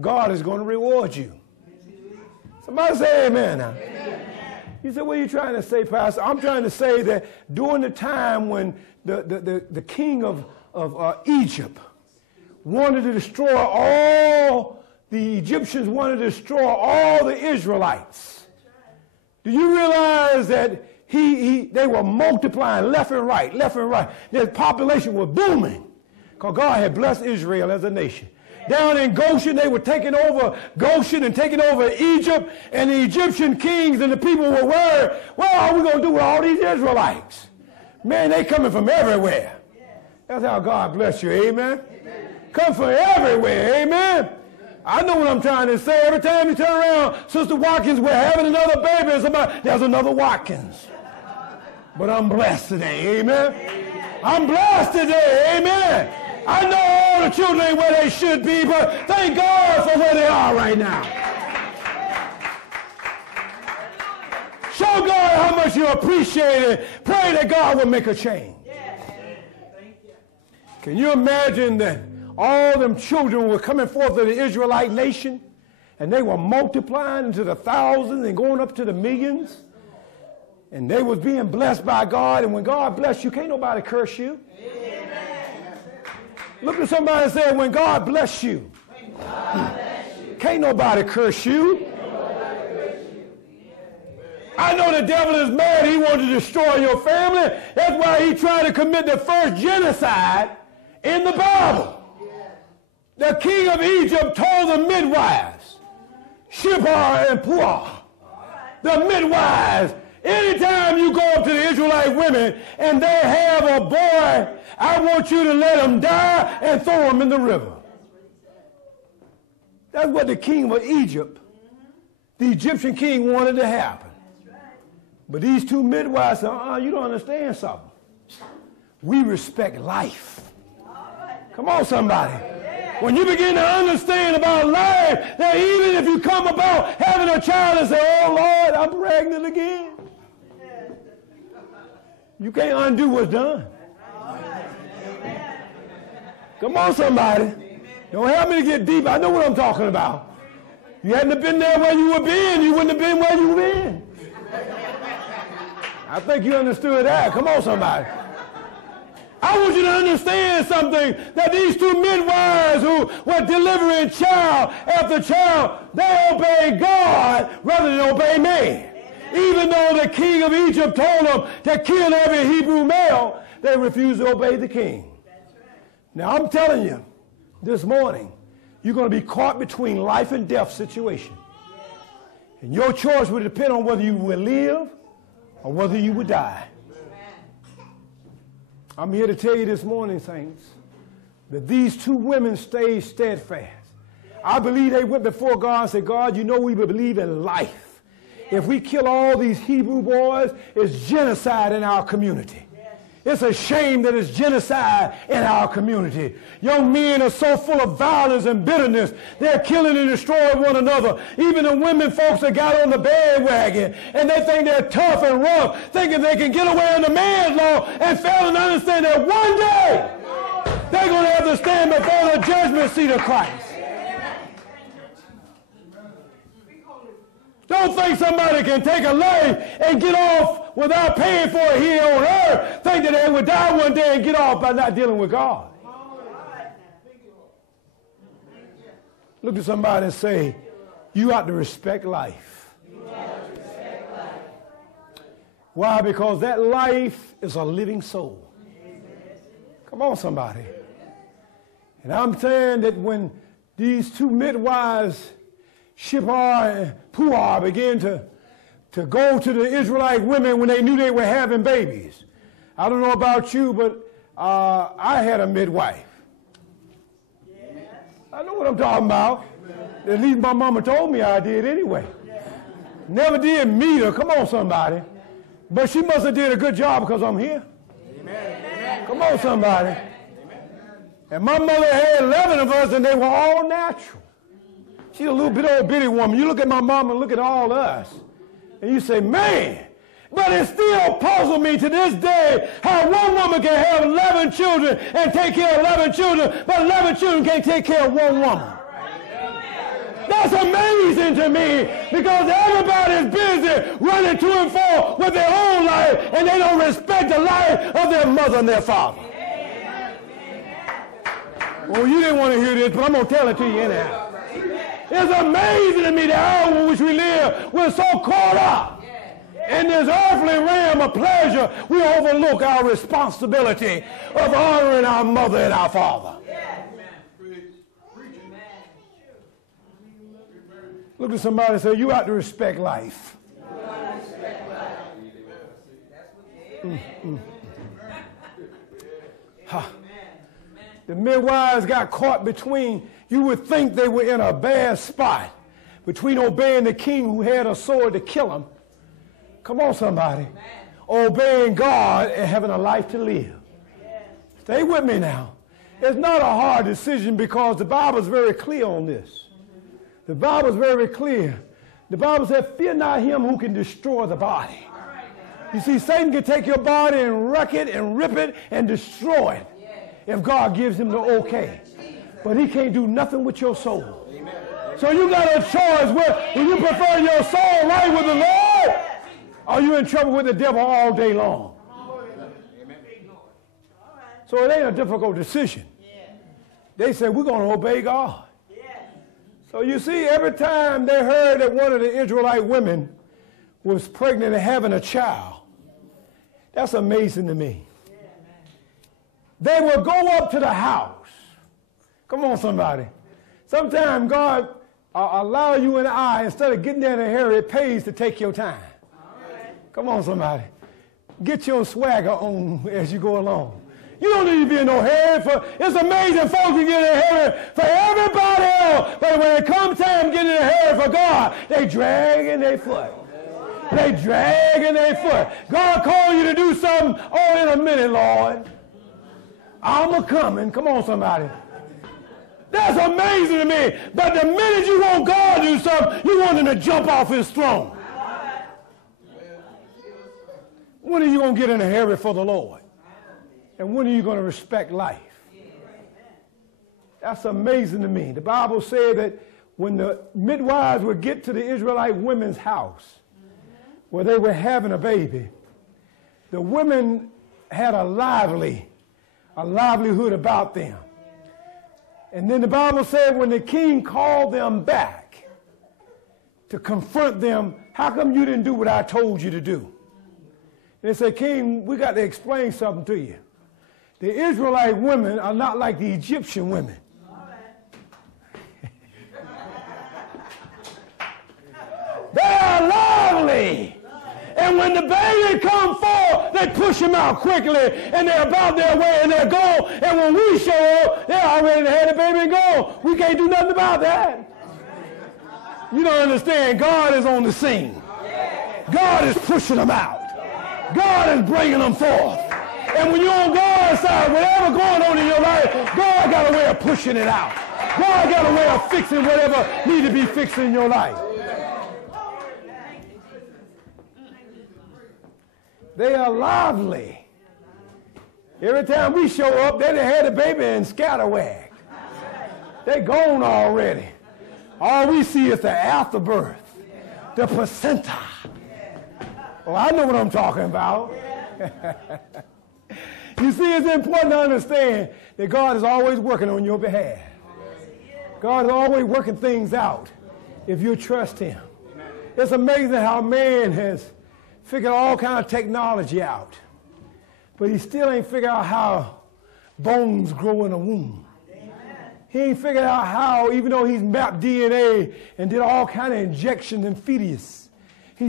God is going to reward you. Somebody say amen now. Amen. You say, what are you trying to say, Pastor? I'm trying to say that during the time when the king of Egypt wanted to destroy all, the Egyptians wanted to destroy all the Israelites. Do you realize that they were multiplying left and right, left and right? Their population was booming because God had blessed Israel as a nation. Down in Goshen, they were taking over Goshen and taking over Egypt, and the Egyptian kings and the people were worried, what are we going to do with all these Israelites? Man, they coming from everywhere. That's how God bless you, amen? Come from everywhere, amen? I know what I'm trying to say. Every time you turn around, Sister Watkins, we're having another baby, and there's another Watkins. But I'm blessed today, amen? I'm blessed today, amen? I know all the children ain't where they should be, but thank God for where they are right now. Show God how much you appreciate it. Pray that God will make a change. Can you imagine that all them children were coming forth of the Israelite nation, and they were multiplying into the thousands and going up to the millions, and they was being blessed by God, and when God bless you, can't nobody curse you. Look at somebody and say, when God bless you, can't nobody curse you. I know the devil is mad. He wanted to destroy your family. That's why he tried to commit the first genocide in the Bible. The king of Egypt told the midwives, Shipar and Puah, the midwives, anytime you go up to the Israelite women and they have a boy, I want you to let him die and throw him in the river. That's what the king of Egypt, the Egyptian king, wanted to happen. But these two midwives said, you don't understand something. We respect life. Come on, somebody. When you begin to understand about life, that even if you come about having a child and say, oh, Lord, I'm pregnant again, you can't undo what's done. Come on, somebody. Don't help me to get deep. I know what I'm talking about. You hadn't been there where you were been, you wouldn't have been where you been. I think you understood that. Come on, somebody. I want you to understand something, that these two midwives who were delivering child after child, they obeyed God rather than obey man. Even though the king of Egypt told them to kill every Hebrew male, they refused to obey the king. Now, I'm telling you, this morning, you're going to be caught between life and death situation. And your choice will depend on whether you will live or whether you will die. I'm here to tell you this morning, saints, that these two women stayed steadfast. I believe they went before God and said, God, you know we believe in life. If we kill all these Hebrew boys, it's genocide in our community. It's a shame that it's genocide in our community. Young men are so full of violence and bitterness. They're killing and destroying one another. Even the women folks that got on the bandwagon and they think they're tough and rough, thinking they can get away under man's law, and fail to understand that one day they're going to have to stand before the judgment seat of Christ. Don't think somebody can take a life and get off without paying for it here on earth. Think that they would die one day and get off by not dealing with God. Look at somebody and say, you ought to respect life. Why? Because that life is a living soul. Come on, somebody. And I'm saying that when these two midwives, Shipar and Puah, began to go to the Israelite women when they knew they were having babies. I don't know about you, but I had a midwife. I know what I'm talking about. At least my mama told me I did anyway. Never did meet her. Come on, somebody. But she must have did a good job because I'm here. Come on, somebody. And my mother had 11 of us, and they were all natural. She's a little bit old bitty woman. You look at my mom and look at all us, and you say, man, but it still puzzles me to this day how one woman can have 11 children and take care of 11 children, but 11 children can't take care of one woman. That's amazing to me because everybody's busy running to and fro with their own life and they don't respect the life of their mother and their father. Well, you didn't want to hear this, but I'm going to tell it to you anyhow. It's amazing to me the hour in which we live. We're so caught up in this earthly realm of pleasure, we overlook our responsibility of honoring our mother and our father. Look at somebody and say, you ought to respect life. The midwives got caught between, you would think they were in a bad spot, between obeying the king who had a sword to kill him. Come on, somebody. Obeying God and having a life to live. Stay with me now. It's not a hard decision because the Bible is very clear on this. The Bible is very clear. The Bible says, fear not him who can destroy the body. You see, Satan can take your body and wreck it and rip it and destroy it if God gives him the okay. But he can't do nothing with your soul. So you got a choice. Will you prefer your soul right with the Lord? Or are you in trouble with the devil all day long? So it ain't a difficult decision. They said, we're going to obey God. So you see, every time they heard that one of the Israelite women was pregnant and having a child, that's amazing to me. They will go up to the house. Come on, somebody. Sometimes God allow you and I, instead of getting there in a hurry, it pays to take your time. Come on, somebody. Get your swagger on as you go along. You don't need to be in no hurry. It's amazing folks can get in a hurry for everybody else. But when it comes time to get in a hurry for God, they dragging their foot. They dragging their foot. God called you to do something. Oh, in a minute, Lord. I'm a-coming. Come on, somebody. That's amazing to me. But the minute you want God to do something, you want him to jump off his throne. When are you going to get in a hurry for the Lord? And when are you going to respect life? That's amazing to me. The Bible said that when the midwives would get to the Israelite women's house where they were having a baby, the women had a livelihood about them. And then the Bible said when the king called them back to confront them, how come you didn't do what I told you to do? And they said, King, we got to explain something to you. The Israelite women are not like the Egyptian women. They are lovely. And when the baby comes forth, they push him out quickly, and they're about their way, and they're gone. And when we show up, they're already had the baby and gone. We can't do nothing about that. You don't understand. God is on the scene. God is pushing them out. God is bringing them forth. And when you're on God's side, whatever going on in your life, God got a way of pushing it out. God got a way of fixing whatever need to be fixed in your life. They are lively. Every time we show up, they done had a baby and scatterwag. They gone already. All we see is the afterbirth, the placenta. Oh, I know what I'm talking about. You see, it's important to understand that God is always working on your behalf. God is always working things out if you trust him. It's amazing how man has figured all kind of technology out, but he still ain't figured out how bones grow in a womb. He ain't figured out how, even though he's mapped DNA and did all kind of injections in fetus, he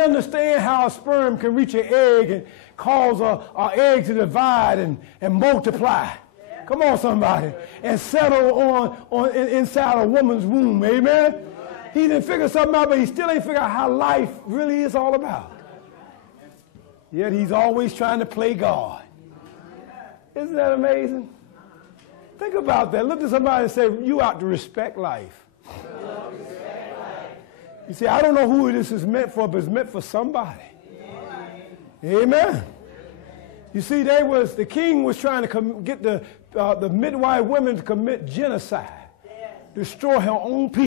understands how a sperm can reach an egg and cause an egg to divide and multiply. Come on, somebody. And settle inside a woman's womb. Amen? He didn't figure something out, but he still ain't figured out how life really is all about. Yet he's always trying to play God. Isn't that amazing? Think about that. Look at somebody and say, you ought to respect life. You see, I don't know who this is meant for, but it's meant for somebody. Amen. You see, the king was trying to get the midwife women to commit genocide, destroy her own people.